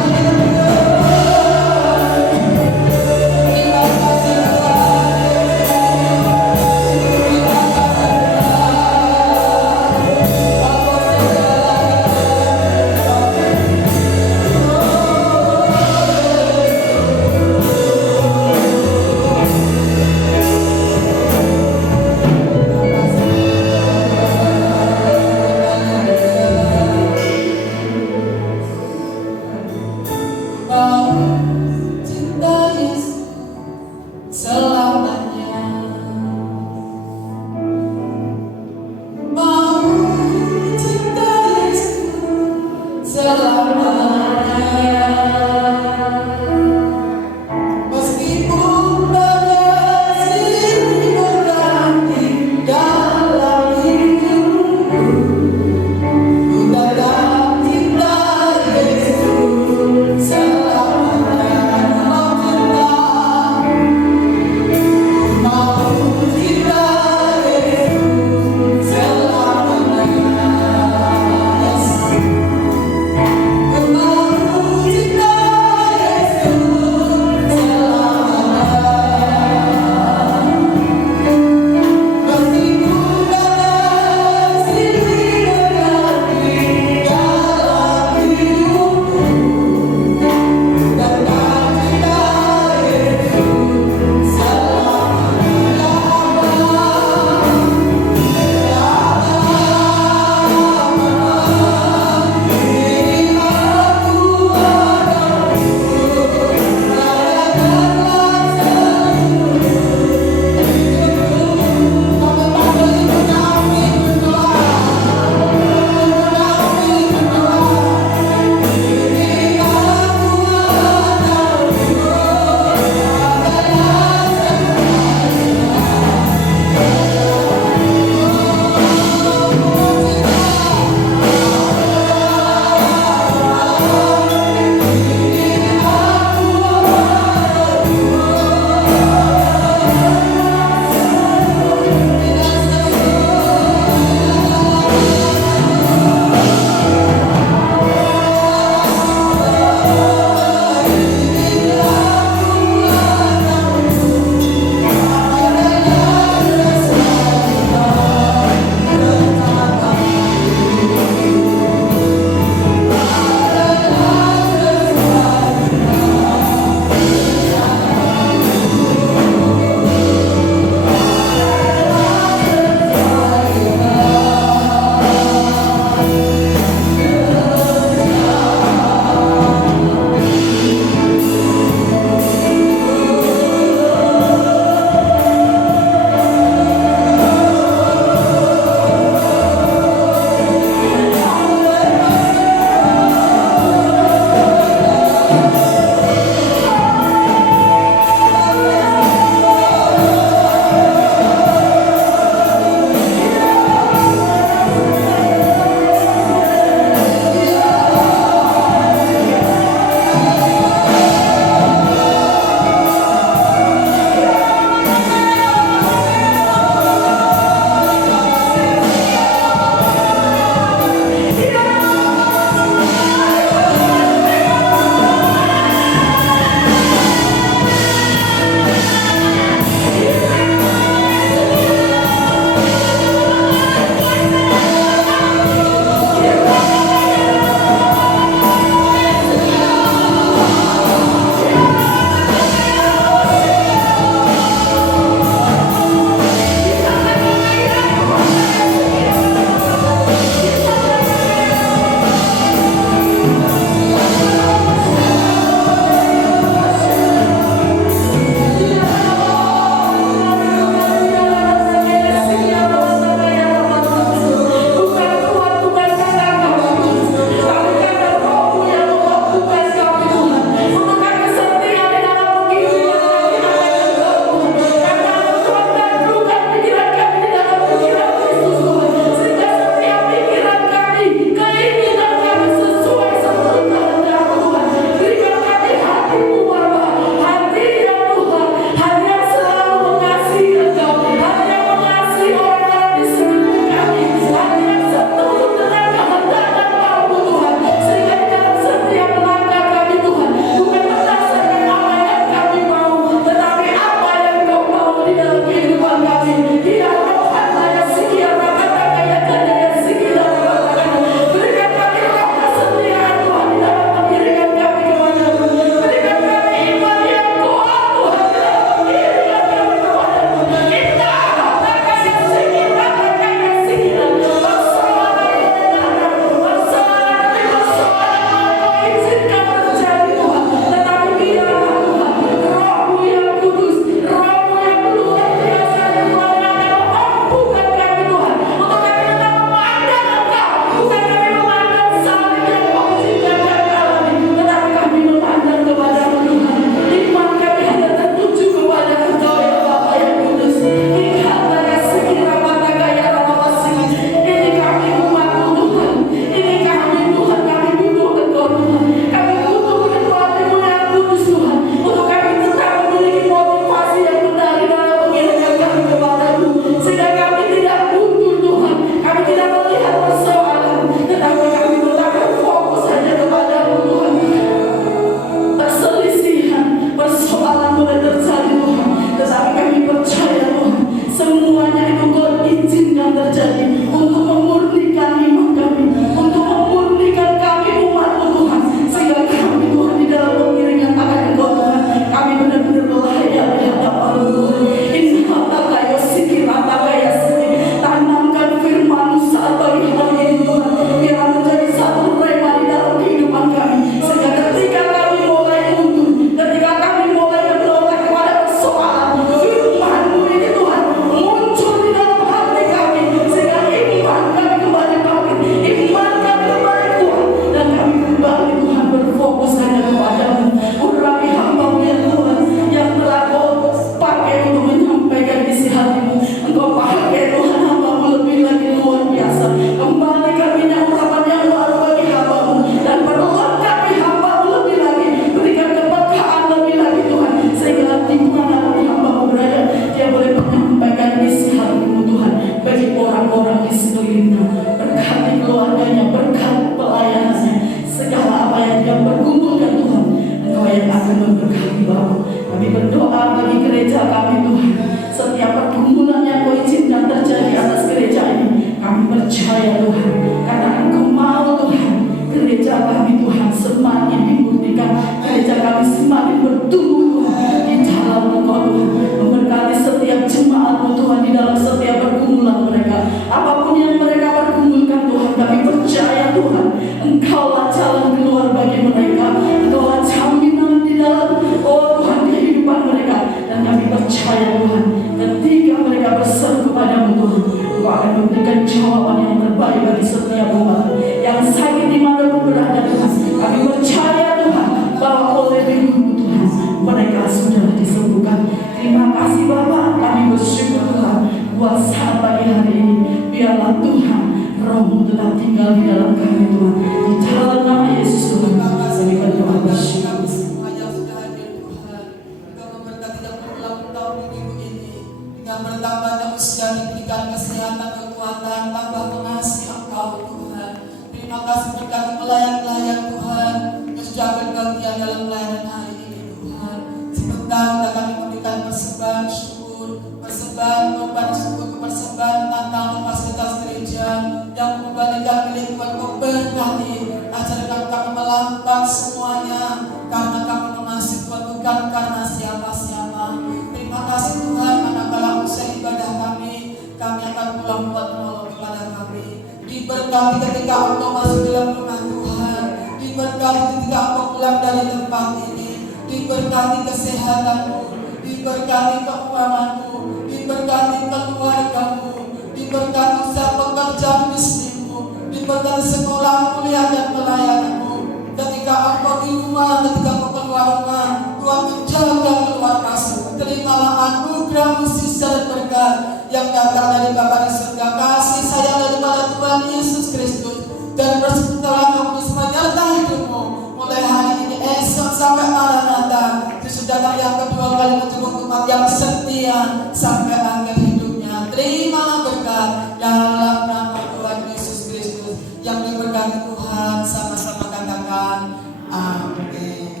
di dalam setiap pergumulan mereka. Apapun yang mereka pergumulkan Tuhan, kami percaya Tuhan, Engkaulah jalan keluar bagi mereka. Engkaulah jaminan di dalam, oh Tuhan, kehidupan mereka. Dan kami percaya Tuhan, ketika mereka berseru kepadamu Tuhan, Engkau akan memberikan jawaban yang terbaik bagi setiap umat yang sakit di mana pun berada Tuhan. Kami percaya Tuhan, bahwa oleh rindu Tuhan, mereka sudah disembuhkan. Terima kasih Bapa, kami bersyukur Tuhan buat saat pagi hari ini. Biarlah Tuhan, Roh-Mu tetap tinggal di dalam kami Tuhan. Di dalam nama Yesus Tuhan, kami berdoa bersyukur. Kami semua yang sudah hadir Tuhan, Engkau memberkati yang berulang tahun di minggu ini dengan bertambahnya usia, diberikan kesehatan, kekuatan, tambah mengasihi Engkau Tuhan. Terima kasih berkati pelayan-pelayan Tuhan yang sudah berbagian dalam pelayanan hari ini Tuhan. Sebentar kita kami memberikan persembahan syukur, persembahan korban syukur, persembahan tentang fasilitas gereja yang mengembalikan milik Tuhan. Kau berkati ajarkan kami melangkah semuanya karena kami mengasihi Tuhan, bukan karena siapa-siapa. Terima kasih Tuhan, manakala usai ibadah kami akan pulang buat menolong kepada kami. Diberkati ketika Engkau masuk dalam rumah Tuhan, diberkati ketika Engkau pulang dari tempat ini, diberkati kesehatanmu, diberkati keuanganmu, diberkati keluargamu, diberkati usaha pekerjaan bisnismu, diberkati sekolah, kuliah dan pelayananmu. Ketika Engkau di rumah, ketika Engkau keluar rumah, Tuhan menjaga keluar masuk. Terimalah anugerah mukjizat dan berkat yang datang dari Bapa di surga, kasih sayang daripada Tuhan Yesus Kristus, dan persekutuan Roh Kudus menyertai hidupmu mulai hari ini, esok sampai Maranatha, datang yang kedua kali menjemput umat yang setia sampai akhir hidupnya. Terimalah berkat dalam nama Tuhan Yesus Kristus. Yang diberkati Tuhan, sama-sama katakan amin.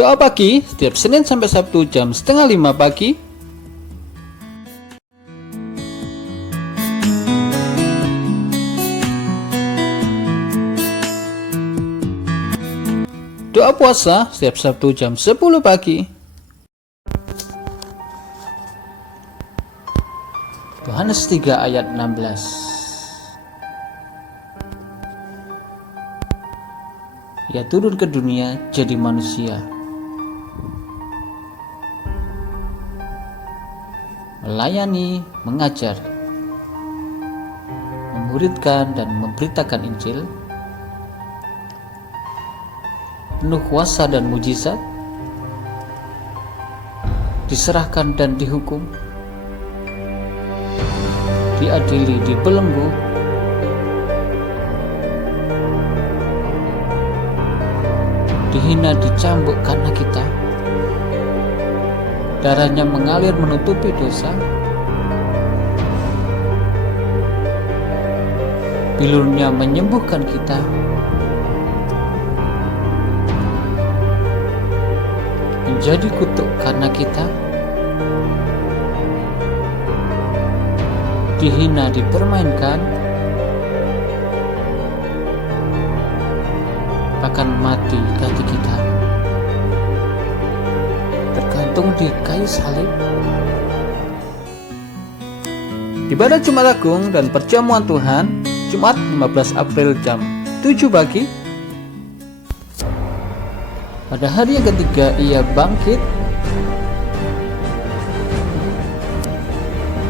Doa pagi setiap Senin sampai Sabtu jam 4:30 pagi. Doa puasa setiap Sabtu jam 10 pagi. Yohanes 3 ayat 16. Ia turun ke dunia jadi manusia, melayani, mengajar, memuridkan dan memberitakan Injil, penuh kuasa dan mujizat, diserahkan dan dihukum, diadili, dibelenggu, dihina, dicambuk karena kita, darahnya mengalir menutupi dosa, bilurnya menyembuhkan kita, menjadi kutuk karena kita, dihina, dipermainkan, bahkan mati ganti kita, tergantung di kayu salib. Ibadah Jumat Agung dan perjamuan Tuhan Jumat 15 April jam 7 pagi. Pada hari yang ketiga ia bangkit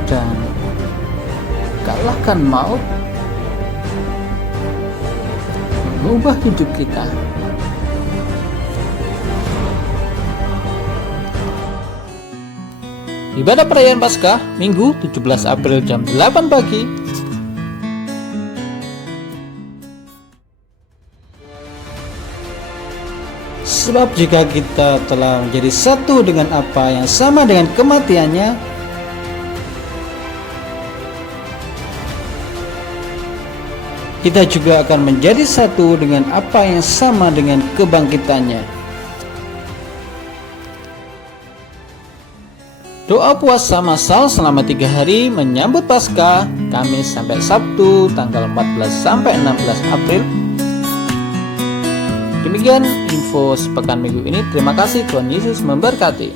dan kalahkan maut mengubah hidup kita. Ibadah perayaan Paskah Minggu 17 April jam 8 pagi. Sebab jika kita telah menjadi satu dengan apa yang sama dengan kematiannya, kita juga akan menjadi satu dengan apa yang sama dengan kebangkitannya. Doa puasa massal selama 3 hari menyambut Paskah, Kamis sampai Sabtu tanggal 14 sampai 16 April. Demikian info sepekan minggu ini. Terima kasih, Tuhan Yesus memberkati.